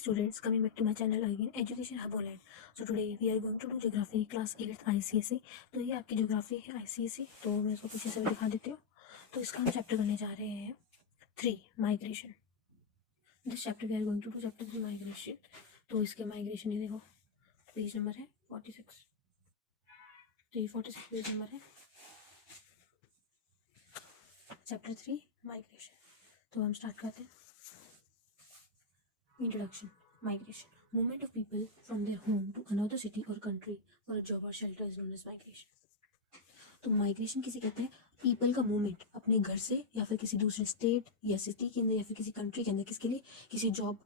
students, coming back to my channel again, Education Hub Online. So today we are going to do geography class 8th ICSE. तो ये आपकी geography है ICSE, तो मैं इसको पीछे से भी दिखा देती हूँ. तो इसका हम चैप्टर करने जा रहे हैं 3 migration. This chapter we are going to do chapter 3 migration. तो इसके माइग्रेशन ये देखो, पेज नंबर है 46. तो ये 46 पेज नंबर है, चैप्टर 3 माइग्रेशन. तो हम स्टार्ट करते हैं. Introduction. Migration. Movement of people from their home to another city or country for a job or shelter is known as migration. तो माइग्रेशन किसे कहते हैं? पीपल का मूवमेंट अपने घर से या फिर किसी दूसरे स्टेट या सिटी के अंदर या फिर किसी कंट्री के अंदर, किसके लिए? किसी जॉब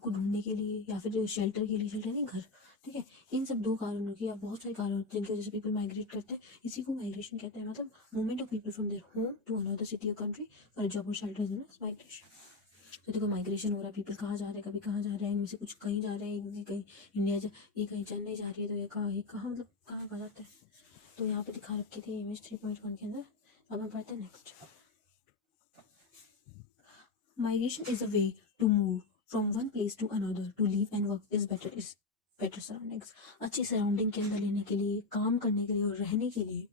को ढूंढने के लिए या फिर शेल्टर के लिए. शेल्टर नहीं, घर. ठीक है. इन सब दो कारणों की या बहुत सारे कारण होते हैं जिनकी वजह से पीपल माइग्रेट करते हैं. इसी को माइग्रेशन कहते हैं. मतलब movement of people from their home to another city और कंट्री फॉर अ जॉब और shelter is known as migration. तो देखो माइग्रेशन हो रहा है, पीपल कहाँ जा रहे हैं, कभी कहाँ जा रहे हैं, इनमें से कुछ कहीं जा रहे हैं, कहीं इंडिया ये कहीं चेन्नई जा रही है, तो ये कहाँ मतलब कहाँ जाते हैं. तो यहाँ पे दिखा रखी थी इमेज 3.1 के अंदर. अब हम पढ़ते हैं next. Migration is a way to move from one place to another to live and work is better surroundings. अच्छी सराउंडिंग के अंदर लेने के लिए, काम करने के लिए और रहने के लिए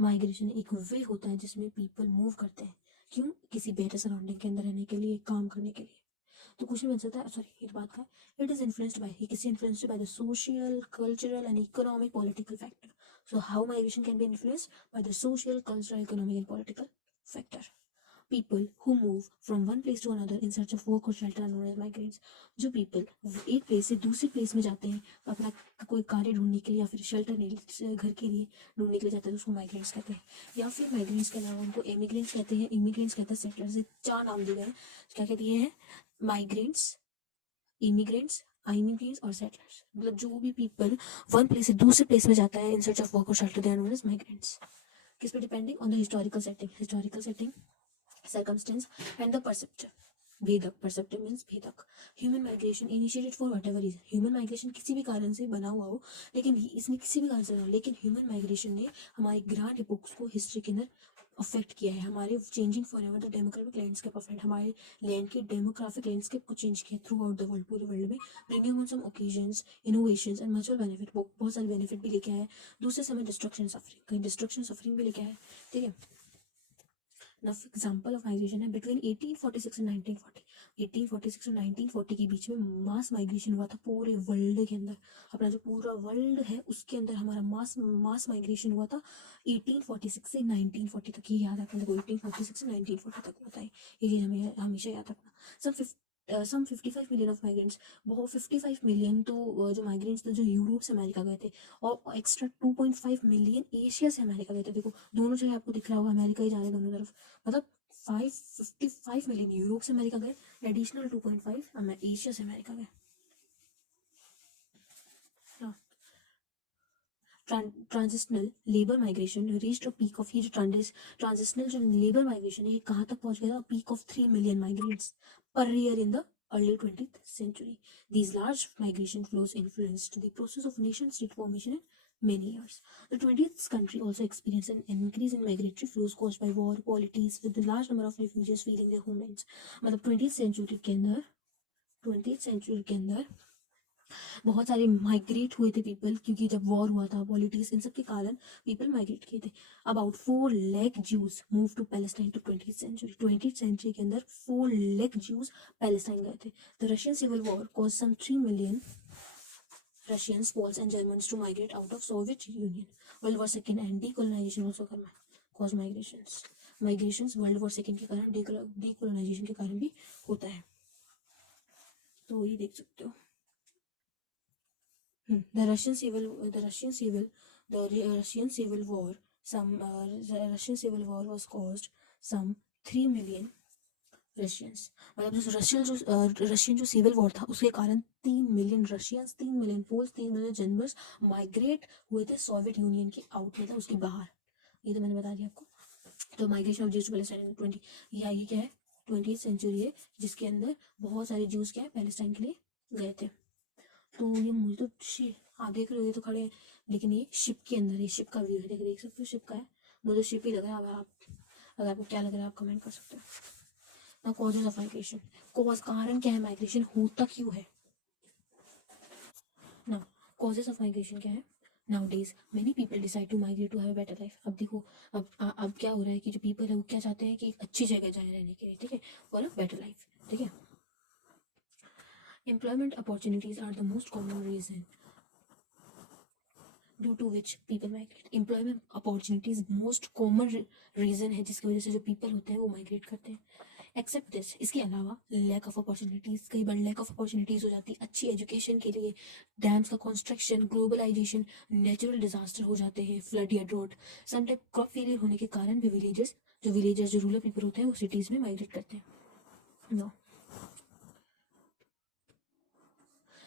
माइग्रेशन एक वे होता है जिसमें पीपल मूव करते हैं. क्यों? किसी बेटर सराउंडिंग के अंदर रहने के लिए, काम करने के लिए. तो क्वेश्चन बन सकता है, सॉरी ये बात का है, इट इज इन्फ्लुएंस्ड बाय, किसी influenced by the social, cultural and economic political factor. So how migration can B influenced by the social, cultural, economic and political factor. People who move from one place to another in search of work or shelter are known as migrants. जो people एक place से दूसरी place में जाते हैं अपना कोई कार्य ढूंढने के लिए या फिर शेल्टर घर के लिए ढूंढने के लिए जाते हैं, तो उसको माइग्रेंट्स कहते हैं. या फिर माइग्रेंट्स के अलावा उनको एमिग्रेंट्स कहते हैं, इमिग्रेंट्स कहते हैं, सेटलर्स. से 4 नाम दिए गए हैं. क्या क्या दिए हैं? माइग्रेंट्स, इमिग्रेंट्स, इमिग्रेंट्स और सेटलर्स. मतलब जो भी पीपल वन प्लेस से दूसरे प्लेस में जाता है इन सर्च ऑफ वर्क और shelter, they are known as migrants. किस पे depending? On the historical setting, circumstance and the perception. भेदक, perceptive means भेदक. Human migration initiated for whatever reason. Human migration किसी भी कारण से बना हुआ हो, लेकिन इसने किसी भी कारण से बना हो, लेकिन ह्यूमन माइग्रेशन ने हमारी ग्रांड इपोक्स को, हिस्ट्री के अंदर अफेक्ट किया है. हमारे changing for ever the demographic landscape of land, हमारे लैंड के डेमोग्राफिक लैंडस्केप को चेंज किया थ्रू आउट द वर्ल्ड, पूरे वर्ल्ड में. Bringing on some occasions, innovations and mutual benefit. बहुत सारे बेनिफिट भी लेके आया है. दूसरे समय डिस्ट्रक्शन सफरिंग, कहीं डिस्ट्रक्शन सफरिंग भी लेके आया है. ठीक है. Now, example of migration है between 1846 and 1940. 1846 और 1940 के बीच में मास माइग्रेशन हुआ था पूरे वर्ल्ड के अंदर. अपना जो पूरा वर्ल्ड है उसके अंदर हमारा मास माइग्रेशन हुआ था 1846 से 1940 तक. ये याद रखना. देखो 1846 से 1940 तक होता है, ये चीज़ हमें हमेशा याद रखना. सम 55 मिलियन ऑफ माइग्रेंट्स, बहुत 55 मिलियन तो जो माइग्रेंट्स थे जो यूरोप से अमेरिका गए थे, और एक्स्ट्रा 2.5 मिलियन एशिया से अमेरिका गए थे. देखो दोनों जगह आपको दिख रहा होगा अमेरिका ही जा रहे हैं दोनों तरफ. मतलब 55 मिलियन यूरोप से अमेरिका गए, एडिशनल 2.5 एशिया से अमेरिका गए. Transitional labour migration reached a peak of, ये जो ट्रांजिशनल जो लेबर माइग्रेशन है ये कहाँ तक पहुंच गया था? Peak of 3 million migrants per year in the early 20th century. These large migration flows influenced the process of nation-state formation in many years. The 20th century also experienced an increase in migratory flows caused by war, politics, with the large number of refugees fleeing their homelands. मतलब 20th century के अंदर बहुत सारे migrate हुए थे people, क्योंकि जब war हुआ था, पॉलिटिक्स, इन सब के कारण पीपल माइग्रेट किए थे. About 4 lakh Jews move to Palestine to 20th century. 20th century के अंदर 4 लाख ज्यूज पैलेस्टाइन गए थे. The Russian civil war cause some 3 million Russians, Poles and Germans to migrate out of Soviet Union. World War II and decolonization also cause migrations. Migrations World War II के कारण, decolonization के कारण भी होता है. तो ये देख सकते हो. The Russian Civil War was caused some 3 million Russians. मतलब जो रशियन जो सिविल वॉर था उसके कारण 3 million Russians, 3 million Poles, 3 million Germans migrate हुए थे सोवियत यूनियन के आउट में था, उसके बाहर. ये तो मैंने बता दिया आपको. तो migration of Jews to Palestine 20, ये क्या है? 20th century है जिसके अंदर बहुत सारे ज्यूज क्या है पैलेस्टाइन के लिए गए थे. तो ये मुझे तो आप देख रहे हो, ये तो खड़े हैं, लेकिन ये शिप के अंदर, ये शिप का व्यू है. देख सकते हो शिप का है. मुझे शिप ही लग रहा है. अगर आपको क्या लग रहा है आप कमेंट कर सकते हो. ना कॉजेज ऑफ माइग्रेशन, कॉज कारण क्या है, माइग्रेशन होता क्यों है ना। कॉजेज ऑफ माइग्रेशन क्या है, nowadays many people decide to migrate to have a better life. अब देखो, अब क्या हो रहा है कि जो पीपल है वो क्या चाहते हैं कि एक अच्छी जगह जाए रहने के लिए, ठीक है, फॉर अ बेटर लाइफ, ठीक है। Employment opportunities are the most common reason due to which people migrate. Employment opportunities most common reason है जिसकी वजह से जो पीपल होते हैं वो माइग्रेट करते हैं। एक्सेप्ट दिस, इसके अलावा लैक ऑफ अपॉर्चुनिटीज, कई बार लैक ऑफ अपॉर्चुनिटीज हो जाती है अच्छी एजुकेशन के लिए, डैम्स का कंस्ट्रक्शन, ग्लोबलाइजेशन, नेचुरल डिजास्टर हो जाते हैं, फ्लड या ड्रॉट, समटाइम क्रॉप फेलियर होने के कारण भी विलेजर्स जो रूरल पीपल होते हैं वो सिटीज में माइग्रेट करते हैं। No,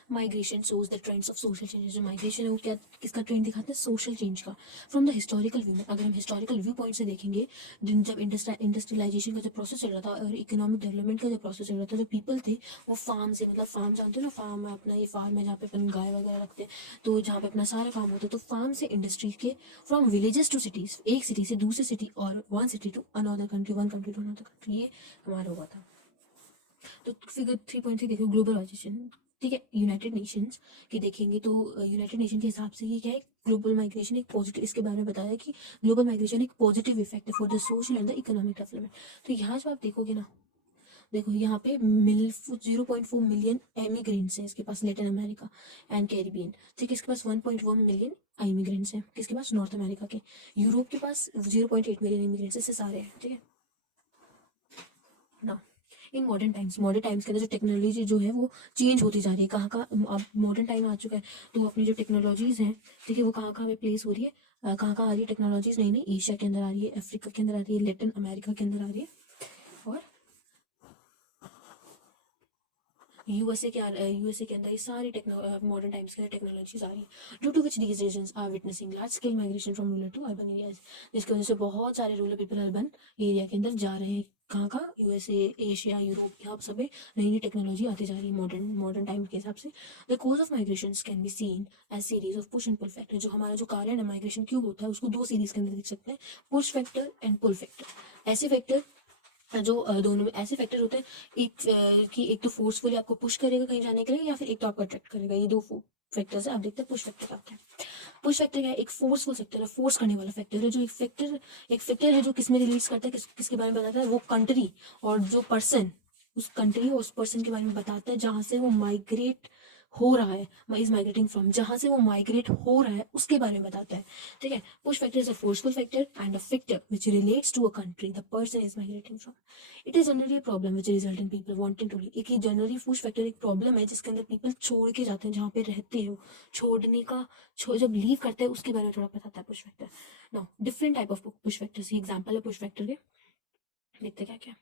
migration shows the trends of social changes. जो माइग्रेशन है वो क्या किसका ट्रेंड दिखाता है, सोशल चेंज का। फ्रॉम द हिस्टोरिकल व्यू, अगर हम हिस्टोरिकल व्यू पॉइंट से देखेंगे, जब इंडस्ट्रियलाइजेशन का जो प्रोसेस चल रहा था और इकोनॉमिक डेवलपमेंट का जो प्रोसेस चल रहा था, जो पीपल थे वो फार्म से, मतलब फार्म जानते हो ना, फार्म है अपना, ये फार्म है जहाँ पे अपन गाय वगैरह रखते हैं, तो जहाँ पे अपना सारा काम होता है, तो फार्म से इंडस्ट्री के, फ्रॉम विलेजेस टू सिटीज, एक सिटी से दूसरी सिटी, और one city to another country, one country to another country, ये हमारा हुआ था। तो फिगर 3.3 देखो, ग्लोबलाइजेशन, ठीक है, यूनाइटेड नेशंस की देखेंगे तो यूनाइटेड नेशन के हिसाब से ये क्या है, ग्लोबल माइग्रेशन एक पॉजिटिव, इसके बारे में बताया कि ग्लोबल माइग्रेशन एक पॉजिटिव इफेक्ट है for the social and the economic development. तो यहाँ जब आप देखोगे ना, देखो यहाँ पे 0.4 मिलियन एमिग्रेंट्स हैं इसके पास, लेटिन अमेरिका एंड कैरिबियन, ठीक है, इसके पास 1.1 मिलियन इमिग्रेंट्स हैं, किसके पास, नॉर्थ अमेरिका के। यूरोप के पास 0.8 मिलियन इमिग्रेंट्स, इससे सारे हैं, ठीक है ना। इन मॉडर्न टाइम्स के अंदर जो टेक्नोलॉजी जो है वो चेंज होती जा रही है, कहाँ कहाँ अब मॉडर्न टाइम आ चुका है, तो अपनी जो टेक्नोलॉजीज हैं, ठीक है, वो कहाँ कहाँ पे प्लेस हो रही है, कहाँ कहाँ आ रही है टेक्नोलॉजीज, नई नई एशिया के अंदर आ रही है, अफ्रीका के अंदर आ रही है, लेटिन अमेरिका के अंदर आ रही है, और यूएसए के अंदर ये सारी मॉडर्न टाइम्स के टेक्नोलॉजीज आ रही है, due to which these reasons are witnessing large scale migration from rural to urban areas, जिसकी वजह से बहुत सारे रूरल पीपल अर्बन एरिया के अंदर जा रहे हैं, कहाँ कहाँ, यूएसए, एशिया, यूरोप, यहाँ सब में नई नई टेक्नोलॉजी आती जा रही है मॉडर्न टाइम के हिसाब से। The cause of migration can be seen as series of push and pull factor. जो हमारा जो कारण है माइग्रेशन क्यों होता है उसको दो सीरीज के अंदर देख सकते हैं, push factor and pull factor. ऐसे फैक्टर जो दोनों में ऐसे फैक्टर होते हैं, कि एक तो फोर्सफुली आपको पुश करेगा कहीं जाने के लिए, या फिर एक तो आपको अट्रैक्ट करेगा, ये दो फैक्टर्स है। आप देखते हैं पुश फैक्टर क्या होता है। पुश फैक्टर क्या है, एक फोर्सफुल फैक्टर है, फोर्स करने वाला फैक्टर है, जो एक फैक्टर है जो किस में रिलीज करता है, किसके बारे में बताता है, वो कंट्री और जो पर्सन, उस कंट्री और उस पर्सन के बारे में बताता है जहां से वो माइग्रेट हो रहा है, इज माइग्रेटिंग फ्रॉम, जहां से वो माइग्रेट हो रहा है उसके बारे में बताता है, ठीक है। Push factor is a forceful factor and a factor which relates to a country the person is migrating from. It is generally a problem which result in people wanting to leave. एक generally push factor एक problem है जिसके अंदर people छोड़ के जाते हैं जहाँ पे रहते हो, छोड़ने का जब लीव करते हैं उसके बारे में थोड़ा बताता है push factor. Now different type of push factors, example है पुश फैक्टर के, देखते क्या क्या।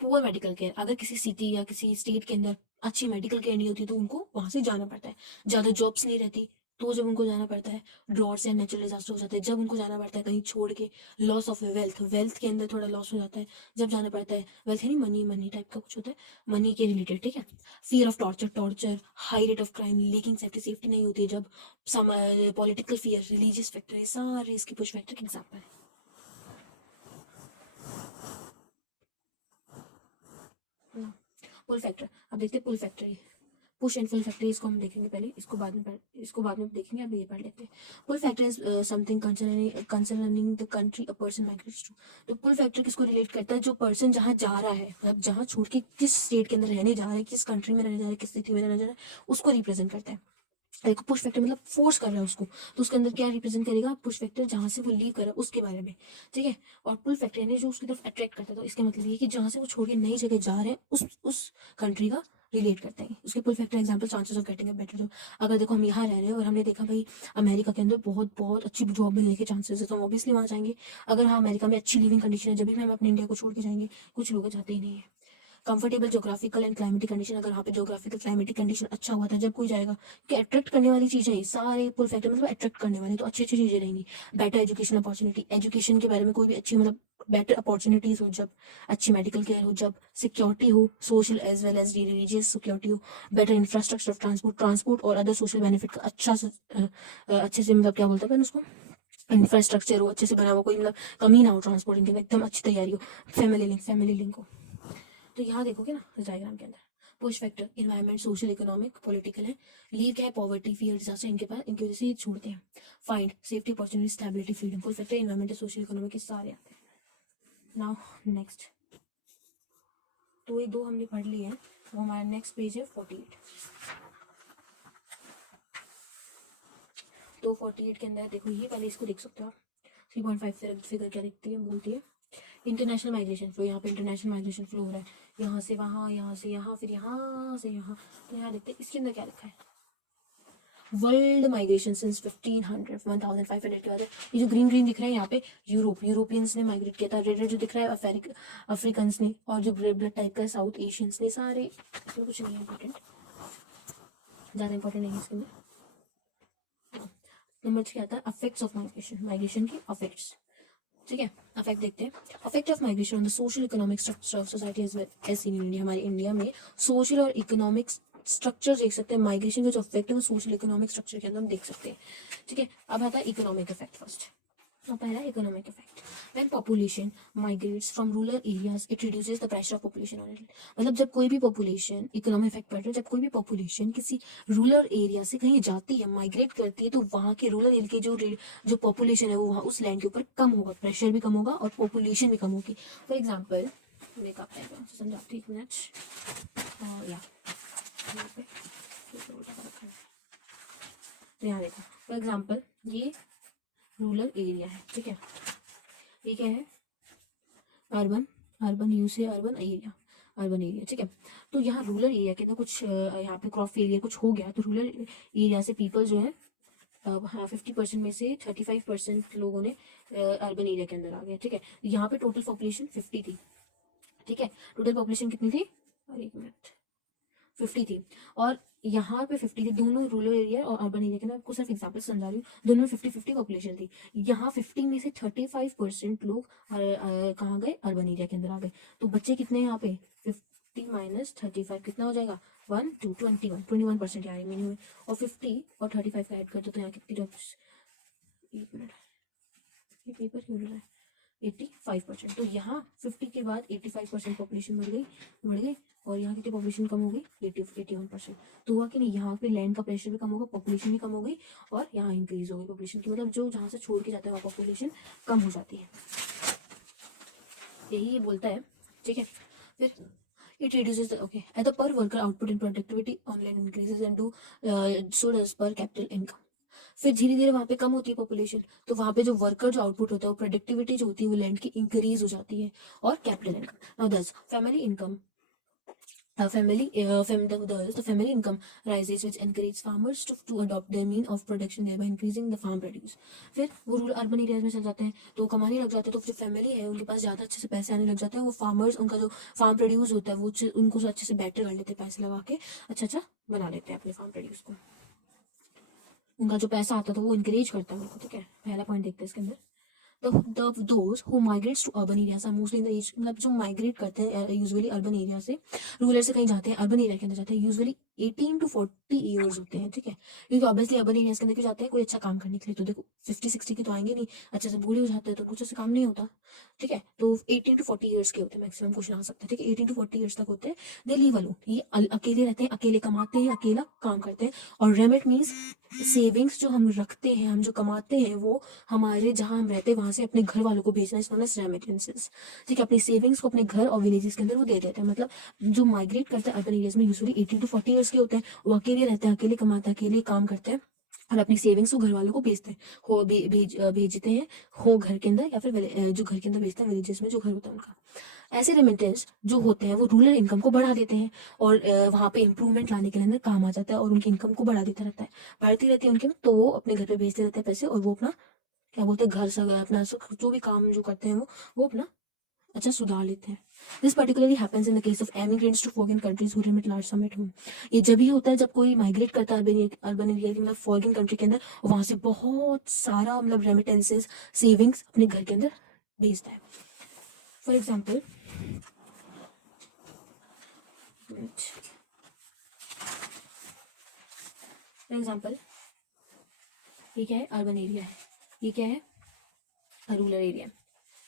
पुअर मेडिकल केयर, अगर किसी सिटी या किसी स्टेट के अंदर अच्छी मेडिकल केयर नहीं होती तो उनको वहां से जाना पड़ता है। ज़्यादा जॉब्स नहीं रहती तो जब उनको जाना पड़ता है, ड्रॉट्स एंड नेचुरल डिजास्टर हो जाते हैं जब उनको जाना पड़ता है कहीं छोड़ के, लॉस ऑफ वेल्थ के अंदर थोड़ा लॉस हो जाता है जब जाना पड़ता है, वेल्थ है नहीं, मनी मनी टाइप का कुछ होता है, मनी के रिलेटेड, ठीक है। Fear of torture, high rate of crime, leaking safety नहीं होती है जब, पॉलिटिकल फियर, रिलीजियस फैक्टर, ये सारे इसके पुश फैक्टर के एग्जाम्पल है। पुल फैक्टर, अब देखते हैं pull factor, push and pull factor, इसको हम देखेंगे पहले, इसको बाद में देखेंगे, अब ये पढ़ लेते हैं। Pull factor is something concerning the country a person migrates to. तो पुल फैक्टर किसको रिलेट करता है, जो पर्सन जहाँ जा रहा है, मतलब जहाँ छोड़ के किस स्टेट के अंदर रहने जा रहा है, किस कंट्री में रहने जा रहा है, किस सिटी में रहने जा रहा है, उसको रिप्रेजेंट करता है। एक पुश फैक्टर मतलब फोर्स कर रहा है उसको, तो उसके अंदर क्या रिप्रेजेंट करेगा, पुश फैक्टर जहाँ से वो लीव कर रहा है उसके बारे में, ठीक है। और पुल फैक्टर यानी जो उसकी तरफ अट्रैक्ट करता है, तो इसका मतलब ये कि जहाँ से वो छोड़ के नई जगह जा रहे हैं उस कंट्री का रिलेट करते हैं। उसके pull factor example, chances of getting a better job. अगर देखो हम यहाँ रह रहे हैं और हमने देखा भाई अमेरिका के अंदर बहुत बहुत अच्छी जॉब मिलने के चांसेस है, तो हम ऑब्वियसली वहाँ जाएंगे। अगर हाँ अमेरिका में अच्छी लिविंग कंडीशन है, जब भी हम अपने इंडिया को छोड़ के जाएंगे, कुछ लोग जाते ही नहीं है। Comfortable geographical and climatic condition, अगर वहाँ पे जोग्राफिकल क्लाइमेटिक कंडीशन अच्छा हुआ था जब कोई जाएगा, कि अट्रैक्ट करने वाली चीजें हैं सारे पुल फैक्टर, मतलब अट्रैक्ट करने वाली तो अच्छी अच्छी चीजें रहेंगी। बेटर एजुकेशन अपॉर्चुनिटी, एजुकेशन के बारे में कोई भी अच्छी, मतलब बेटर अपॉर्चुनिटीज हो जब, अच्छी मेडिकल केयर हो जब, सिक्योरिटी हो, social as well as religious security हो, बेटर इंफ्रास्ट्रक्चर ऑफ ट्रांसपोर्ट और अदर सोशल बेनिफिट का अच्छे से, मतलब क्या बोलते हैं उसको, इंफ्रास्ट्रक्चर हो अच्छे से बना हुआ, कोई मतलब कमी ना हो ट्रांसपोर्टिंग की, एकदम अच्छी तैयारी हो, फैमिली लिंक हो, तो यहाँ देखोगे ना इस डायग्राम के अंदर, push factor environment, social, economic, political है। लीव क्या है, पॉवर्टी, फियर, डिजास्टर, इनके पास इनकी वजह से ये छोड़ते हैं। Find safety, opportunity, stability, freedom. Push factor environment, social, economic, सारे आते हैं। नाउ नेक्स्ट, तो ये दो हमने पढ़ लिए हैं। वो हमारा नेक्स्ट पेज है 48। तो 48 के अंदर देखो, ये पहले इसको देख सकते हो आप। 3.5 से फिगर क्या दिखती है, बोलती है इंटरनेशनल माइग्रेशन फ्लो। यहाँ पे इंटरनेशनल माइग्रेशन फ्लो हो रहा है, यहाँ से वहाँ, यहाँ से यहाँ, फिर यहाँ से यहाँ। तो यहाँ देखते हैं इसके अंदर क्या लिखा है, वर्ल्ड माइग्रेशन सिंस 1500, 1500 के बाद ये जो ग्रीन ग्रीन दिख रहा है यहाँ पे यूरोपियंस ने माइग्रेट किया था। रेड रेड जो दिख रहा है अफ्रीकन ने, और जो ब्लड टाइप का साउथ एशियंस ने, सारे। इसमें कुछ नहीं है इंपॉर्टेंट, ज़्यादा इंपॉर्टेंट नहीं है इसके अंदर। नंबर 3 आता है अफेक्ट्स ऑफ माइग्रेशन, माइग्रेशन के अफेक्ट्स। ठीक है, अफेक्ट देखते हैं। Effect of migration on the social economic structure of society as in India. हमारे इंडिया में सोशल और इकोनॉमिक स्ट्रक्चर देख सकते हैं। माइग्रेशन का जो अफेक्ट है वो सोशल इकोनॉमिक स्ट्रक्चर के अंदर हम देख सकते हैं। ठीक है, अब आता है इकोनॉमिक इफेक्ट फर्स्ट। तो पहला economic effect, when population migrates from rural areas it reduces the pressure of population on it. मतलब जब कोई भी पॉपुलेशन, इकोनॉमिक इफेक्ट पड़ रहा है, जब कोई भी पॉपुलेशन किसी रूरल एरिया से कहीं जाती है, माइग्रेट करती है, तो वहाँ के रूरल एरिया की जो पॉपुलेशन है वो वहाँ उस लैंड के ऊपर कम होगा, प्रेशर भी कम होगा और पॉपुलेशन भी कम होगी। फॉर एग्जाम्पल मैं एक आपको समझाती हूँ, 1 मिनट। और यहाँ पे तो यहाँ देखो, फॉर एग्जाम्पल ये रूरल एरिया है। ठीक है, ये क्या है, अर्बन, अर्बन यू से अर्बन एरिया, अर्बन एरिया। ठीक है, तो यहाँ रूरल एरिया के अंदर कुछ यहाँ पे क्रॉप फेलियर कुछ हो गया, तो रूरल एरिया से पीपल जो है, हाँ 50% में से 35% लोगों ने अर्बन एरिया के अंदर आ गया। ठीक है, यहाँ पे टोटल पॉपुलेशन 50 थी। ठीक है, टोटल पॉपुलेशन कितनी थी, और 1 मिनट, 50 थी। और यहाँ पे 50 थी, दोनों रूरल एरिया और अर्बन एरिया के अंदर। आपको सिर्फ एग्जाम्पल समझा रही हूँ, दोनों में 50-50 पॉपुलेशन थी। यहाँ 50 में से 35% लोग कहाँ गए, अर्बन एरिया के अंदर आ गए। तो बच्चे कितने यहाँ पे, 50 माइनस 35 कितना हो जाएगा, 1 2 21% यहाँ मिनिमम। और 50 और 35 का ऐड कर दो तो यहाँ कितनी, 1 मिनट, ये पेपर क्यों रहा है, 85%। तो यहाँ 50 के बाद 85% पॉपुलेशन बढ़ गई। और यहाँ कितनी पॉपुलेशन कम हो गई, 81%। तो हुआ कि नहीं, यहाँ पे लैंड का प्रेशर भी कम होगा, पॉपुलेशन भी कम हो गई, और यहाँ इंक्रीज हो गई पॉपुलेशन की। मतलब जो जहाँ से छोड़ के जाता है वहाँ पॉपुलेशन कम हो जाती है, यही ये बोलता है। ठीक है, फिर it reduces the okay at the per worker output and productivity online increases and do so does per capital income। फिर धीरे धीरे वहाँ पे कम होती है पॉपुलेशन, तो वहाँ पे जो वर्कर जो आउटपुट होता है, वो प्रोडक्टिविटी जो होती है वो लैंड की इंक्रीज हो जाती है, और कैपिटल इनकम। नाउ दस family income, the family income rises which encourages farmers to adopt their mean of production thereby increasing the farm produce। फिर वो रूरल अर्बन एरियाज में चल जाते हैं, तो कमाने लग जाते हैं, तो जो फैमिली है उनके पास ज़्यादा अच्छे से पैसे आने लग जाते हैं। वो फार्मर्स, उनका जो फार्म प्रोड्यूस होता है वो उनको अच्छे से बेटर कर लेते हैं, पैसे लगा के अच्छा बना लेते हैं अपने फार्म प्रोड्यूस को। उनका जो पैसा आता था वो इंकरेज करता है उनको। ठीक है, पहला पॉइंट देखते हैं इसके अंदर। those who migrates to urban areas are mostly in the age, मतलब जो माइग्रेट करते हैं यूजुअली अर्बन एरिया से, रूरल से कहीं जाते हैं, अर्बन एरिया के अंदर जाते हैं, यूजुअली 18 to 40 ईयर्स होते हैं। ठीक है, क्योंकि ऑब्वियसली अर्बन एरियाज के अंदर क्यों जाते हैं, कोई अच्छा काम करने के लिए। तो देखो 50-60 के तो आएंगे नहीं, अच्छे से बूढ़े हो जाते हैं तो कुछ ऐसे काम नहीं होता। ठीक है, तो 18 to 40 ईयर्स के होते हैं मैक्सिमम, क्वेश्चन आ सकता है। ठीक है, 18 to 40 ईयर्स तक होते हैं। दे लिव अलोन, ये अकेले रहते हैं, अकेले कमाते हैं, अकेला काम करते हैं। और रेमिट मीन्स सेविंग्स जो हम रखते हैं, हम जो कमाते हैं, वो हमारे जहाँ हम रहते हैं वहाँ से अपने घर वालों को भेजना, इसमें रेमिटेंसेस। ठीक है, अपनी सेविंग्स को अपने घर और विलेजेस के अंदर वो दे देते हैं। मतलब जो माइग्रेट करते हैं अर्बन एरियाज में यूजुअली 18 to 40 ईयर्स के होते हैं, वो अकेले रहते हैं, अकेले कमाते हैं, अकेले काम करते हैं, और अपनी सेविंग्स को घर वालों को भेजते हैं, भेजते हैं हो घर के अंदर, या फिर जो घर के अंदर भेजते हैं विलेजेस में जो घर होता है उनका। ऐसे रेमिटेंस जो होते हैं वो रूरल इनकम को बढ़ा देते हैं, और वहाँ पे इंप्रूवमेंट लाने के लिए अंदर काम आ जाता है, और उनकी इनकम को बढ़ा देता रहता है, बढ़ती रहती है उनकी। तो वो अपने घर पे भेजते रहते हैं पैसे, और वो अपना क्या बोलते हैं, घर से अपना जो भी काम जो करते हैं वो अपना अच्छा सुधार लेते हैं। This particularly happens in the case of emigrants to foreign countries who remit large sum at home. ये जब ही होता है जब कोई माइग्रेट करता है अर्बन एरिया मतलब फॉरेन कंट्री के अंदर, वहाँ से बहुत सारा मतलब रेमिटेंसेस, सेविंग्स अपने घर के अंदर भेजता है। फॉर एग्जाम्पल ये क्या है, अर्बन एरिया है, ये क्या है, रूरल एरिया।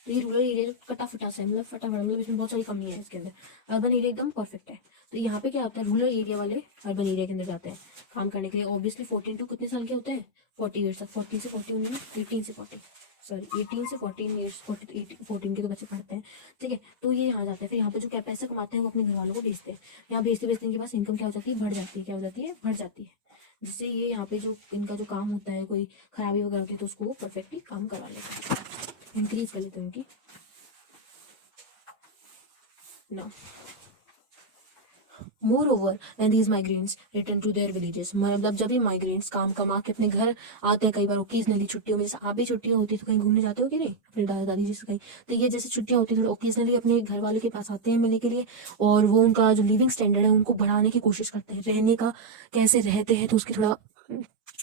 तो ये रूरल एरिया जो कटा फटा सा है, मतलब फटाफट, मतलब इसमें बहुत सारी कमी है इसके अंदर। अर्बन एरिया एकदम परफेक्ट है। तो यहाँ पे क्या होता है, रूरल एरिया वाले अर्बन एरिया के अंदर जाते हैं काम करने के लिए। ऑब्वियसली 14 टू कितने साल के होते हैं, 40 ईयर्स तक। 40 से 40 होंगे, 18 से 40, सॉरी 18 से 14 ईयर्स, 14 के तो बच्चे पढ़ते हैं, ठीक है। तो ये यहाँ जाते हैं, फिर यहाँ पे जो क्या पैसा कमाते हैं वो अपने घर वालों को भेजते हैं। यहाँ भेजते भेजते इनके पास इनकम क्या हो जाती है, बढ़ जाती है। क्या हो जाती है, बढ़ जाती है। जिससे ये यहाँ पे जो इनका जो काम होता है, कोई खराबी वगैरह होती है तो उसको वो परफेक्टली काम करवा लेते हैं, इंक्रीज कर लेते हैं उनकी ना। More over when these migrants return to their villages, मतलब जब ये माइग्रेंट्स काम कमा के अपने घर आते हैं, कई बार ओकेजनली छुट्टियों में, जैसे आप भी छुट्टियां होती है तो कहीं घूमने जाते हो कि नहीं अपने दादा दादी जी से कहीं, तो ये जैसे छुट्टियां होती है थोड़ा ओकेजनली अपने घर वालों के पास आते हैं मिलने के लिए, और वो उनका जो लिविंग स्टैंडर्ड है उनको बढ़ाने की कोशिश करते हैं। रहने का कैसे रहते हैं तो उसकी थोड़ा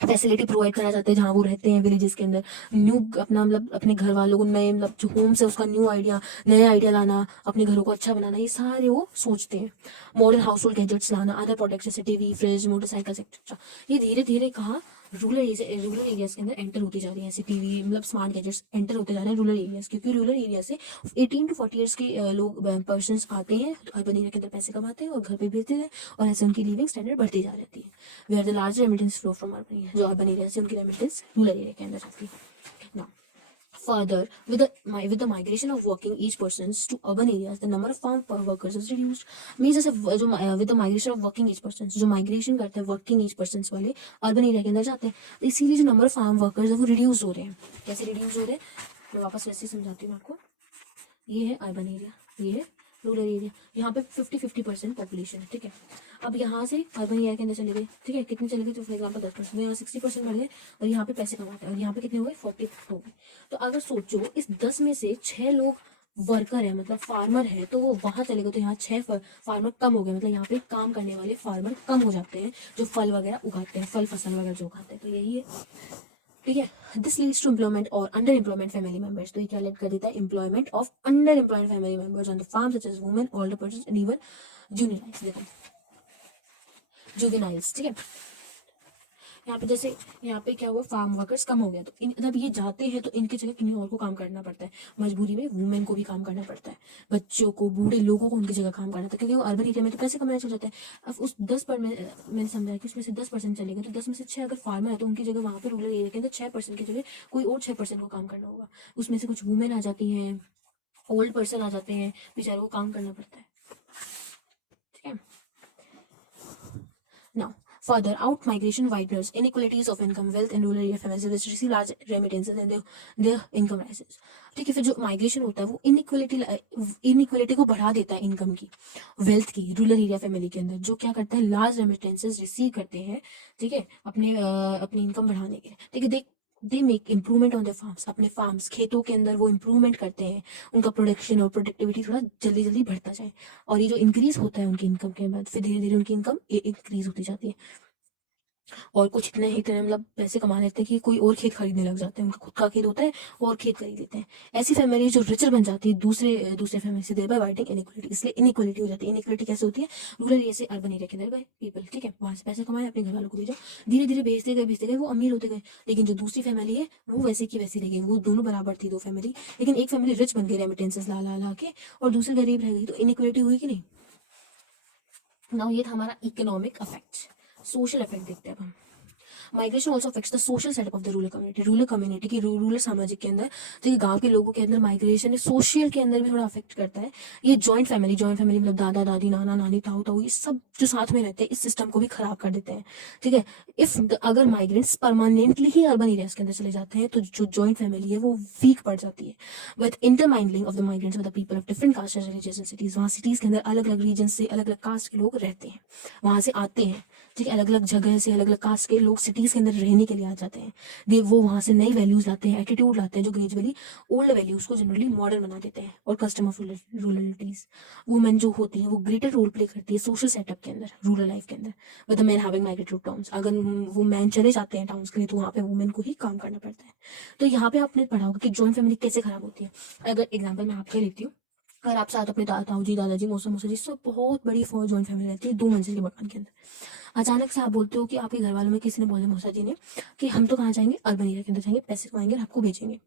फैसिलिटी प्रोवाइड करा जाता है जहाँ वो रहते हैं विलेजेस के अंदर। न्यू अपना मतलब अपने घर वालों को नए, मतलब जो होम्स है उसका नया आइडिया लाना, अपने घरों को अच्छा बनाना, ये सारे वो सोचते हैं। मॉडर्न हाउस होल्ड गैजेट्स लाना, अदर प्रोडक्ट्स जैसे टीवी, फ्रिज, मोटरसाइकिल एक्सेट्रा, ये धीरे धीरे कहाँ रूरल एरियाज के अंदर एंटर होती जा रही है। ऐसे टीवी, मतलब स्मार्ट गैजेट्स एंटर होते जा रहे हैं रूरल एरियाज, क्योंकि रूरल एरिया से 18 टू 40 ईयर्स के लोग पर्सन आते हैं अर्बन एरिया के अंदर, पैसे कमाते हैं और घर पे भेजते हैं, और ऐसे उनकी लिविंग स्टैंडर्ड बढ़ती जा रहती है। Where the large remittance flow from urban area, जो अर्बन एरिया से उनकी रेमिटेंस रूरल एरिया के अंदर जाती है ना। Further, with the migration of working age persons to urban areas, the number of farm workers is reduced. Means जैसे जो with the migration of working age persons, जो migration करते हैं working age persons वाले urban area के अंदर जाते हैं, तो इसीलिए जो number of farm workers है वो reduce हो रहे हैं। कैसे reduce हो रहे हैं, मैं वापस वैसे ही समझाती हूँ आपको। ये है अर्बन एरिया, ये है रूरल एरिया। यहाँ पे 50-50% पॉपुलेशन है, ठीक है। अब यहाँ से अर्बन एरिया के अंदर चले गए, ठीक है, कितने चले गए, तो फॉर एग्जाम्पल 10%, यहाँ 60% बढ़ गए, और यहाँ पे पैसे कमाते हैं, और यहाँ पे कितने हो गए, 40 हो गए। तो अगर सोचो इस 10 में से 6 लोग वर्कर है, मतलब फार्मर है, तो वो वहां चले गए, तो यहाँ 6 फार्मर कम हो गए, मतलब यहाँ पे काम करने वाले फार्मर कम हो जाते हैं, जो फल वगैरह उगाते हैं, फल फसल वगैरह जो उगाते हैं। तो यही है, ठीक है। दिस लीड्स टू एम्प्लॉयमेंट और अंडर एम्प्लॉयमेंट फैमिली मेंबर्स, तो ये क्या लीड कर देता है, employment of under employed family members on the farm such as women, older person and even juniors, देखो जुवेनाइल्स, ठीक है। यहाँ पे जैसे यहाँ पे क्या हुआ, फार्म वर्कर्स कम हो गया, तो जब ये जाते हैं तो इनकी जगह किन्हीं और को काम करना पड़ता है, मजबूरी में वुमेन को भी काम करना पड़ता है, बच्चों को, बूढ़े लोगों को उनकी जगह काम करना था, क्योंकि वो अर्बन एरिया में तो पैसे कमाने चल जाते हैं। अब उस 10% में मैंने समझा कि उसमें से 10% चलेगा, तो 10 में से 6 अगर फार्मर है तो उनकी जगह वहाँ पे रूरल एरिया के अंदर 6% की जगह कोई और 6% को काम करना होगा। उसमें से कुछ वुमेन आ जाती हैं, ओल्ड पर्सन आ जाते हैं, बेचारों को काम करना पड़ता है, ठीक है। Now, further out migration widens inequalities of income, wealth in rural area families which receive large remittances and their income rises. ठीक है, फिर जो माइग्रेशन होता है वो इनइक्वलिटी को बढ़ा देता है, इनकम की, वेल्थ की, रूरल एरिया फैमिली के अंदर, जो क्या करता है, लार्ज रेमिटेंसेस रिसीव करते हैं, ठीक है, अपनी इनकम बढ़ाने के लिए, ठीक है। They make improvement on the farms, अपने फार्म्स, खेतों के अंदर वो इम्प्रूवमेंट करते हैं, उनका प्रोडक्शन और प्रोडक्टिविटी थोड़ा जल्दी जल्दी बढ़ता जाए, और ये जो इंक्रीज होता है उनकी इनकम के बाद, फिर धीरे धीरे उनकी इनकम इंक्रीज होती जाती है, और कुछ इतने मतलब पैसे कमा लेते हैं कि कोई और खेत खरीदने लग जाते हैं, उनका खुद का खेत होता है और खेत खरीद लेते हैं। ऐसी फैमिली जो रिचर बन जाती है दूसरे फैमिली से, देयर वाइडिंग इनइक्वालिटी, इसलिए इनइक्वालिटी हो जाती है। इनइक्वालिटी कैसे होती है, रूरल एरिया से अर्बन एरिया के अंदर गए पीपल, ठीक है, वहां से पैसे कमाए, अपने घर वालों को भेजा, धीरे धीरे भेजते गए वो अमीर होते गए। लेकिन जो दूसरी फैमिली है वो वैसे की वैसी रह गई, वो दोनों बराबर थी, दो फैमिली, लेकिन एक फैमिली रिच बन गई रेमिटेंसेस ला ला ला के, और दूसरी गरीब रह गई, तो इनइक्वालिटी हुई कि नहीं। नाउ ये था हमारा इकोनॉमिक इफेक्ट। सोशल इफेक्ट देखते हैं अब हम। Migration also affects the social setup of the rural community की, रूरल सामाजिक के अंदर, तो ये गांव के लोगों के अंदर माइग्रेशन सोशल के अंदर भी थोड़ा अफेक्ट करता है। ये जॉइंट फैमिली मतलब दादा दादी, नाना नानी, ताऊ ताऊ, ये सब जो साथ में रहते हैं इस सिस्टम को भी खराब कर देते हैं, ठीक है। अगर माइग्रेंट्स परमानेंटली ही अर्बन एरियाज के अंदर चले जाते हैं तो जो जॉइंट फैमिली है वो वीक पड़ जाती है। With intermingling of the migrants with the people of different caste and religious in cities, वहाँ सिटीज के अंदर अलग अलग रीजन से अलग अलग कास्ट के लोग रहते हैं, वहां से आते हैं, ठीक है, अलग अलग जगह से अलग अलग कास्ट के लोग सिटीज के अंदर रहने के लिए आ जाते हैं। वो वहां से नई वैल्यूज लाते हैं, एटीट्यूड लाते हैं, जो ग्रेजुअली ओल्ड वैल्यूज को जनरली मॉडर्न बना देते हैं, और कस्टम ऑफ रूरलिटीज, वुमेन जो होती है वो ग्रेटर रोल प्ले करती है सोशल सेटअप के अंदर, रूरल लाइफ के अंदर। With the man having migrated two towns, अगर वो मैन चले जाते हैं टाउन्स के लिए तो वहाँ पे वुमेन को ही काम करना पड़ता है। तो यहाँ पे आपने पढ़ा होगा कि जॉइंट फैमिली कैसे खराब होती है। अगर एग्जाम्पल मैं आपके लेती हूँ, अगर आप साथ अपने ताऊ जी, दादाजी, मौसा जी, सब बहुत बड़ी जॉइंट फैमिली रहती है 2 मंजिल के मकान के अंदर, अचानक से आप बोलते हो कि आपके घर वालों में किसी ने बोला, मौसा जी ने, कि हम तो कहाँ जाएंगे, अर्बन एरिया के अंदर जाएंगे, पैसे कमाएंगे और आपको भेजेंगे।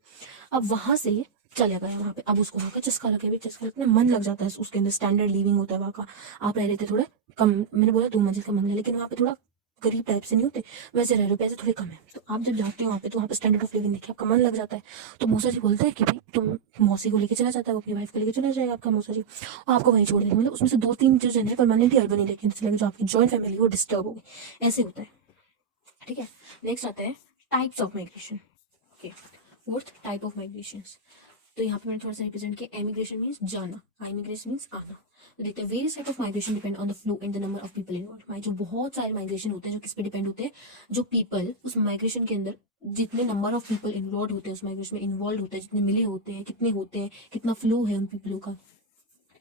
अब वहां से चले गए वहाँ पे, अब उसको वहाँ का चस्का लगे, भी चस्का लगने मन लग जाता है उसके अंदर, स्टैंडर्ड लिविंग होता है वहाँ का। आप रह रहे थे थोड़े कम, मैंने बोला 2 मंजिल का बंगला, लेकिन वहाँ पे थोड़ा गरीब टाइप से नहीं होते वैसे रह रहे हो, पैसे थोड़े कम है, तो आप जब जाते हो वहाँ पे तो वहाँ पे स्टैंडर्ड ऑफ लिविंग देखे आपका मन लग जाता है। तो मौसा जी बोलते हैं कि भाई तुम, मौसी को लेके चला जाता है, वो अपनी वाइफ को लेके चला जाएगा आपका मौसा जी, और आपको वहीं छोड़ देंगे। मतलब उसमें से 2-3 जो जन है परमानेंटली अर्बन ही लेके चलेंगे, जो आपकी जॉइंट फैमिली वो डिस्टर्ब होगी, ऐसे होता है। ठीक है, नेक्स्ट आता है types of migration. Okay, fourth type of migration. तो यहाँ पे मैंने थोड़ा सा रिप्रेजेंट किया, एमिग्रेशन मीन्स जाना, आइमिग्रेशन मीन्स आना। तो देखते हैं various type of migration depend on the flow and the number of people involve. जो बहुत सारे माइग्रेशन होते हैं जो किस पे डिपेंड होते हैं, जो पीपल उस माइग्रेशन के अंदर, जितने नंबर ऑफ पीपल इन्वॉल्व होते हैं उस माइग्रेशन में इन्वॉल्व होते हैं, जितने मिले होते हैं, कितने होते हैं, कितना फ्लो है उन पीपलों का,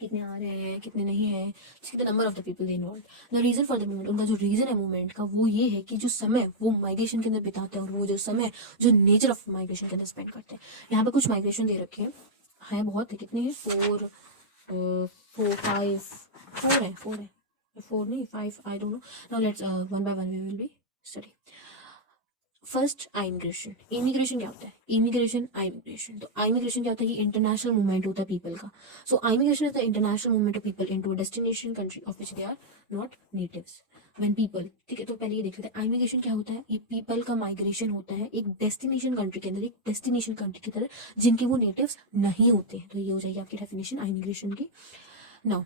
कितने आ रहे हैं कितने नहीं है, the number of the people involve. The reason for the movement, उनका जो रीजन है मूवमेंट का वो ये है कि जो समय वो माइग्रेशन के अंदर बिताते हैं और वो जो समय जो नेचर ऑफ माइग्रेशन के अंदर स्पेंड करते हैं। यहाँ पे कुछ माइग्रेशन दे रखे हैं बहुत है, कितने हैं, 4 5 4 है 4 नहीं 5, I don't know. Now let's one by one we will be study. First immigration. Immigration क्या होता है, इमिग्रेशन आइमिग्रेशन। तो आइमिग्रेशन क्या होता है कि इंटरनेशनल मूवमेंट होता है पीपल का। So immigration is the international movement of people into a destination country of which they are not natives. When people, ठीक है, तो पहले ये देख लेते हैं आइमिग्रेशन क्या होता है। ये पीपल का माइग्रेशन होता है एक डेस्टिनेशन कंट्री के अंदर, एक डेस्टिनेशन कंट्री की तरह जिनके वो नेटिव्स नहीं होते हैं। तो ये हो जाएगी आपकी डेफिनेशन आइमिग्रेशन की। नाउ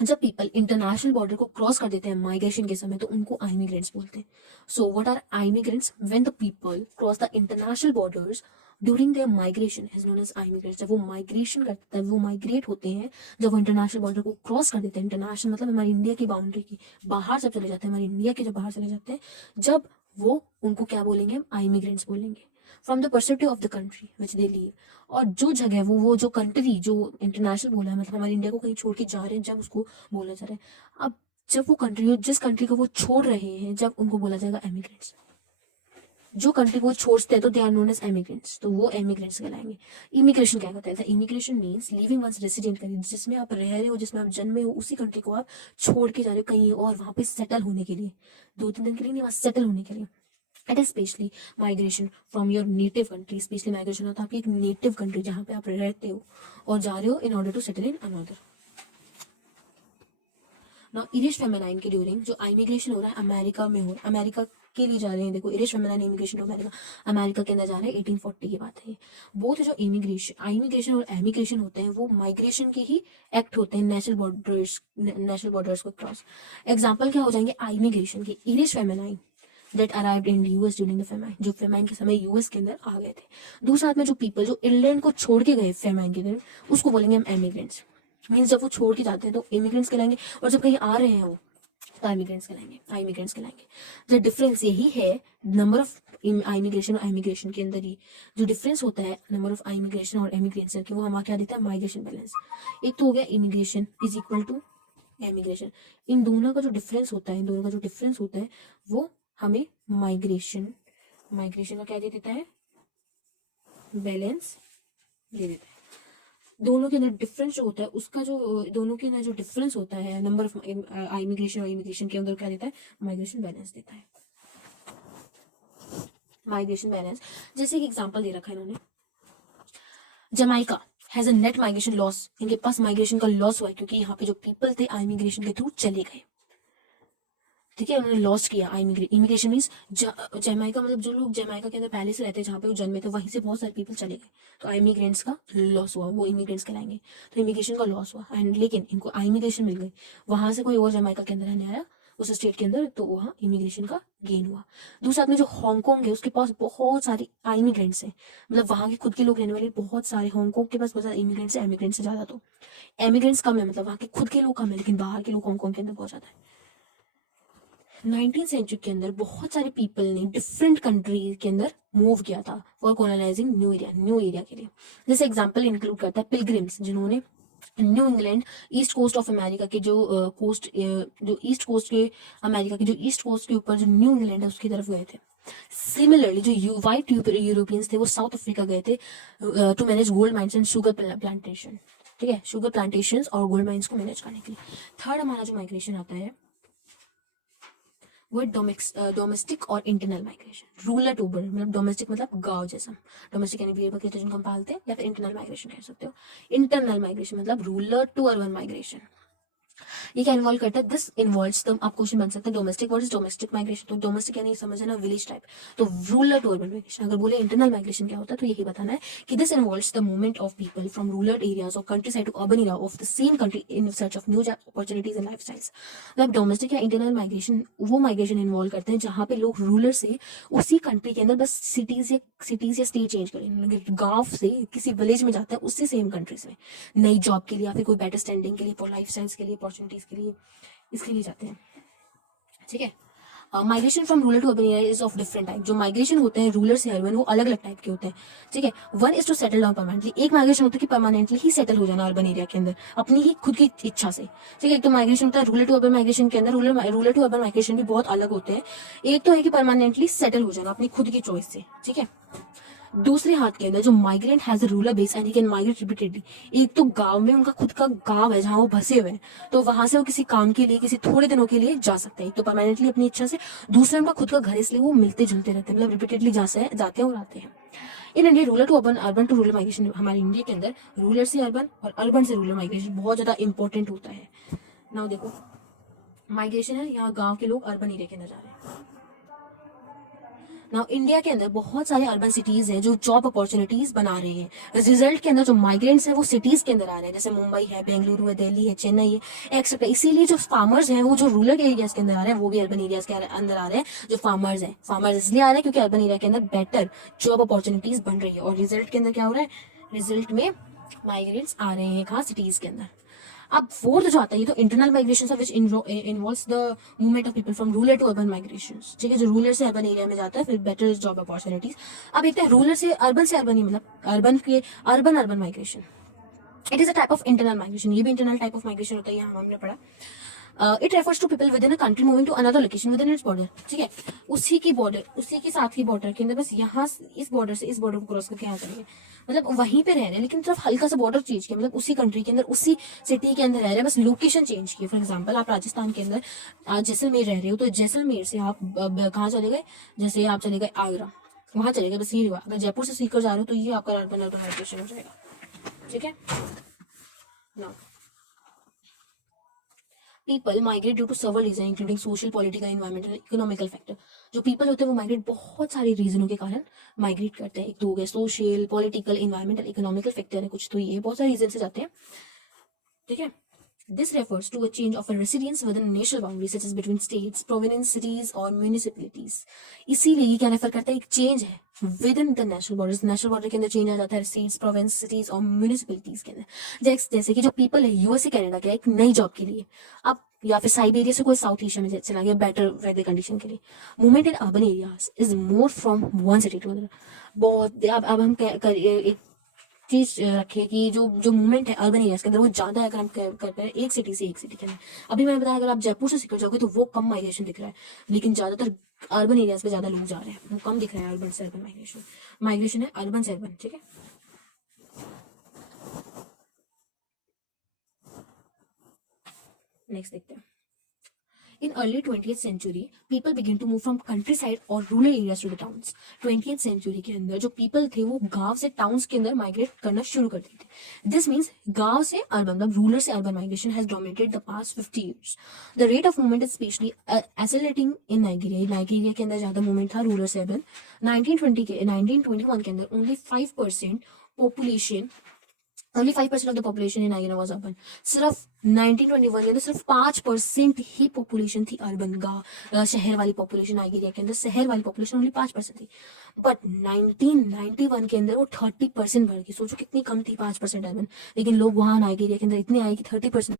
जब पीपल इंटरनेशनल बॉर्डर को क्रॉस कर देते हैं माइग्रेशन के समय तो उनको आइमिग्रेंट्स बोलते हैं। So what are immigrants? When the people cross the international borders during their migration is known as immigrants. जब वो माइग्रेशन करते हैं, वो माइग्रेट होते हैं, जब वो इंटरनेशनल बॉर्डर को क्रॉस कर देते हैं, इंटरनेशनल मतलब हमारी इंडिया की बाउंड्री की बाहर जब चले जाते हैं, हमारी इंडिया के जब बाहर चले जाते हैं, जब वो उनको क्या बोलेंगे, हम आइमिग्रेंट्स बोलेंगे। From the perspective of the country which they leave, और जो जगह वो जो कंट्री जो इंटरनेशनल बोला है, मतलब हमारी इंडिया को कहीं छोड़ के जा रहे हैं जब उसको बोला जा रहा है। अब जब वो कंट्री, जिस कंट्री को वो छोड़ रहे हैं, जब उनको बोला जाएगा एमिग्रेंट्स। जो कंट्री को छोड़ते हैं तो they are known as emigrants, तो वो एमिग्रेंट्स कहलाएंगे। इमिग्रेशन क्या होता है? Immigration means living one's resident country, जिसमें आप रह रहे हो, जिसमें आप जन्मे हो, उसी कंट्री को आप छोड़ के जा रहे हो कहीं और, वहां पे सेटल होने के लिए, 2-3 दिन के लिए नहीं, वहां सेटल होने के लिए। It is specially migration from your native country. Specially migration होता है आपकी एक नेटिव कंट्री जहाँ पे आप रहते हो और जा रहे हो in order to settle in another. Now Irish feminine के ड्यूरिंग जो इमिग्रेशन हो रहा है अमेरिका में हो रहा है, अमेरिका के लिए जा रहे हैं, देखो Irish feminine immigration to America, America के अंदर जा रहे हैं, 1840 की बात है ये। बोथ जो इमिग्रेशन और एमिग्रेशन होते हैं वो माइग्रेशन के ही एक्ट होते हैं, नेशनल बॉर्डर्स को क्रॉस। एग्जाम्पल क्या हो जाएंगे इमिग्रेशन के? Irish feminine that arrived in US during the famine, जो फेमाइन के समय यूएस के अंदर आ गए थे। दूसरा में जो पीपल जो इंग्लैंड को छोड़ के गए फेमाइन के दिन, उसको बोलेंगे हम एमिग्रेंट्स। मीन्स जब वो छोड़ के जाते हैं तो इमिग्रेंट्स कहलाएंगे, और जब कहीं आ रहे हैं वो तो इमिग्रेंट्स कहलाएंगे। द डिफरेंस यही है नंबर ऑफ इमिग्रेशन और इमिग्रेशन के अंदर ही जो डिफरेंस होता है नंबर ऑफ इमिग्रेशन और इमिग्रेशन के, वो हमारा क्या देता है, माइग्रेशन बैलेंस। एक तो हो गया immigration is equal to emigration, इन दोनों का जो डिफरेंस होता है, वो हमें माइग्रेशन का क्या दे देता है, बैलेंस दे देता है। दोनों के अंदर डिफरेंस जो होता है उसका जो दोनों के अंदर जो डिफरेंस होता है नंबर ऑफ इमिग्रेशन और इमिग्रेशन के अंदर क्या देता है, माइग्रेशन बैलेंस देता है। माइग्रेशन बैलेंस जैसे कि एग्जांपल दे रखा है इन्होंने, Jamaica has a net migration loss, इनके पास माइग्रेशन का लॉस हुआ है क्योंकि यहाँ पे जो पीपल थे इमिग्रेशन के थ्रू चले गए, ठीक है, उन्होंने लॉस किया। इमिग्रेशन मीन्स जमाइका मतलब जो लोग जमाइका के अंदर पहले से रहते हैं, जहाँ पे वो जन्मे थे, वहीं से बहुत सारे पीपल चले गए, तो इमिग्रेंट्स का लॉस हुआ, वो इमिग्रेंट्स कहलाएंगे। तो इमिग्रेशन का लॉस हुआ एंड लेकिन इनको इमिग्रेशन मिल गई, वहां से कोई और जमाइका के अंदर रहने आया उस स्टेट के अंदर, तो वहाँ इमिग्रेशन का गेन हुआ। दूसरा में जो हांगकांग है उसके पास बहुत सारे इमिग्रेंट्स हैं, मतलब वहाँ के खुद के लोग रहने वाले बहुत सारे, हांगकांग के पास बहुत सारे इमिग्रेंट्स है, इमिग्रेंट्स से ज्यादा, तो इमिग्रेंट्स कम है, मतलब वहाँ के खुद के लोग कम है, लेकिन बाहर के लोग हांगकांग के अंदर बहुत ज्यादा है। 19th सेंचुरी के अंदर बहुत सारे पीपल ने डिफरेंट कंट्री के अंदर मूव किया था फॉर कॉलोनाइजिंग न्यू एरिया के लिए। जैसे एग्जांपल इंक्लूड करता है पिलग्रिम्स, जिन्होंने New England east coast of America के जो ईस्ट कोस्ट के अमेरिका के जो ईस्ट कोस्ट के ऊपर जो न्यू इंग्लैंड है उसकी तरफ गए थे। सिमिलरली जो वाइट यूरोपियंस थे वो साउथ अफ्रीका गए थे to manage gold mines and sugar plantation, ठीक है, शुगर प्लांटेशन और गोल्ड माइंस को मैनेज करने के लिए। थर्ड हमारा जो माइग्रेशन आता है वो डोमेस्टिक और internal migration. Rural to urban मतलब डोमेस्टिक मतलब गांव जैसा, डोमेस्टिक यानी पेड़ पक्षी जिनको हम पालते हैं, या फिर इंटरनल माइग्रेशन कह सकते हो। इंटरनल माइग्रेशन मतलब रूरल टू अर्बन माइग्रेशन। ये क्या इन्वॉल्व करता है? दिस इन्वॉल्व्स द, आप क्वेश्चन बन सकते हैं डोमेस्टिक वर्सेस डोमेस्टिक माइग्रेशन। तो डोमेस्टिक यानी समझ है ना विलेज टाइप, तो रूरल टू अर्बन माइग्रेशन। अगर बोले इंटरनल माइग्रेशन क्या होता है तो यही बताना है कि this involves the movement of people from rural areas of country side to urban area of the same country in search of new opportunities and lifestyles. मतलब डोमेस्टिक या इंटरनल माइग्रेशन वो माइग्रेशन इन्वॉल्व करते हैं जहाँ पे लोग rural से उसी कंट्री के अंदर बस सिटीज या स्टेट चेंज करें, गांव से किसी विलेज में जाता है उससे सेम कंट्रीज में नई जॉब के लिए या फिर कोई बेटर स्टैंडिंग के लिए, लाइफ स्टाइल्स के लिए, अपॉर्चुनिटीज के लिए, इसके लिए जाते हैं। ठीक है। Migration from rural to urban area is of different type. जो माइग्रेशन होते हैं रूरल से अर्बन वो अलग अलग टाइप के होते हैं। ठीक है। One is to settle down permanently. एक माइग्रेशन होता है कि परमानेंटली ही सेटल हो जाना अर्बन एरिया के अंदर अपनी ही खुद की इच्छा से। ठीक है। एक तो माइग्रेशन होता है रूरल टू अर्बन माइग्रेशन के अंदर, रूरल टू अर्बन माइग्रेशन भी बहुत अलग होते हैं। एक तो है कि परमानेंटली सेटल हो जाना अपनी खुद की चॉइस से। ठीक है। दूसरे हाथ के अंदर जो migrant has a rural base and he can migrate repeatedly. एक तो गांव में उनका खुद का गांव है जहां वो बसे हुए हैं, तो वहां से वो किसी काम के लिए किसी थोड़े दिनों के लिए जा सकते हैं, तो परमानेंटली अपनी इच्छा से। दूसरे उनका खुद का घर, इसलिए वो मिलते जुलते रहते हैं, मतलब रिपीटेडली जाते हैं और आते हैं। In India rural to urban, urban to rural migration, हमारे इंडिया के अंदर रूरल से अर्बन और अर्बन से रूरल माइग्रेशन बहुत ज्यादा इंपॉर्टेंट होता है। नाउ देखो माइग्रेशन है, यहाँ गाँव के लोग अर्बन एरिया के अंदर जा रहे हैं। नाउ इंडिया के अंदर बहुत सारे अर्बन सिटीज हैं जो जॉब अपॉर्चुनिटीज बना रहे हैं। रिजल्ट के अंदर जो माइग्रेंट्स हैं वो सिटीज के अंदर आ रहे हैं, जैसे मुंबई है, बेंगलुरु है, दिल्ली है, चेन्नई है, एक्सेट्रा। इसीलिए जो फार्मर्स हैं वो जो रूरल एरियाज के अंदर आ रहे हैं वो भी अर्बन एरियाज के अंदर आ रहे हैं। जो फार्मर्स हैं, फार्मर्स इसलिए आ रहे हैं क्योंकि अर्बन एरिया के अंदर बेटर जॉब अपॉर्चुनिटीज बन रही है, और रिजल्ट के अंदर क्या हो रहा है? रिजल्ट में माइग्रेंट्स आ रहे हैं कहाँ? सिटीज के अंदर। अब फोर्थ जो आता है ये तो internal migration which involves the movement of people from rural to urban migration. ठीक है। जो रूरल से अर्बन एरिया में जाता है फिर बेटर जॉब अपॉर्चुनिटीज। अब एक है रूरल से अर्बन ही, मतलब urban urban migration. It is a type of internal migration. ये भी इंटरनल टाइप ऑफ माइग्रेशन होता है, यहाँ हमने पढ़ा। It refers to people within a country moving to another location within its border. ठीक है। उसी की बॉर्डर, उसी के साथ ही बॉर्डर के अंदर, बस यहाँ इस बॉर्डर से इस बॉर्डर को क्रॉस करके यहाँ चलेंगे, मतलब वहीं पे रह रहे हैं लेकिन सिर्फ हल्का सा बॉर्डर चेंज किया, मतलब उसी कंट्री के अंदर उसी सिटी के अंदर रह रहे हैं, बस लोकेशन चेंज की। फॉर एग्जाम्पल आप राजस्थान के अंदर जैसलमेर रह रहे हो, तो जैसलमेर से आप कहाँ चले गए? जैसे आप चले गए आगरा, वहां चले गए, बस ये हुआ। अगर जयपुर से सीकर जा रहे हो तो ये आपका अर्बन अर्बन माइग्रेशन हो जाएगा। ठीक है ना। People migrate due to several reason including social, political, environmental, economical factor. जो पीपल होते हैं वो माइग्रेट बहुत सारे रीजनों के कारण माइग्रेट करते हैं। एक तो हो गया social, political, environmental, economical factor है कुछ, तो ये बहुत सारे रीजन से जाते हैं। ठीक है। This refers to a change of a residence within national boundaries such as between states, province, cities और municipalities। इसीलिए ये क्या रेफर करता है? एक चेंज है with in the national borders. National border के अंदर चेंज आ जाता है स्टेट्स, प्रोविंस, सिटीज और म्यूनिसिपैलिटीज के अंदर। जैसे कि जो पीपल है यूएसए कनाडा गया एक नई जॉब के लिए, अब या फिर साइबेरिया से कोई साउथ एशिया में चला गया बेटर वेदर कंडीशन के लिए। Movement in urban areas is more from one city to other. बहुत अब हम एक चीज रखे कि जो जो मूवमेंट है अर्बन एरियाज के अंदर वो ज्यादा है अगर हम करते हैं एक सिटी से एक सिटी के अंदर। अभी मैंने बताया अगर आप जयपुर से सीकर जाओगे तो वो कम माइग्रेशन दिख रहा है, लेकिन ज्यादातर अर्बन एरियाज पे ज्यादा लोग जा रहे हैं, वो कम दिख रहा है अर्बन से अर्बन माइग्रेशन। माइग्रेशन है अर्बन से अर्बन। ठीक है। नेक्स्ट देखते हैं। In early 20th century, people began to move from countryside और rural areas to the towns। 20th century के अंदर जो people थे वो गांव से towns के अंदर migrate करना शुरू कर दिए थे। This means गांव से urban, मतलब rural से urban migration has dominated the past 50 years। The rate of movement is especially accelerating in Nigeria। Nigeria के अंदर ज्यादा movement था rural से urban। 1921 के अंदर only 5% population, only 5% of the population in Nigeria was urban। सिर्फ 1921 के अंदर सिर्फ 5% ही पॉपुलेशन थी अर्बन, गांव शहर वाली पॉपुलेशन। नाइजीरिया के अंदर शहर वाली पॉपुलेशन ओनली 5% थी, बट 1991 के अंदर वो 30% बढ़ गई। सोचो कितनी कम थी 5% अर्बन, लेकिन लोग वहां नाइजीरिया के अंदर इतने आए कि 30%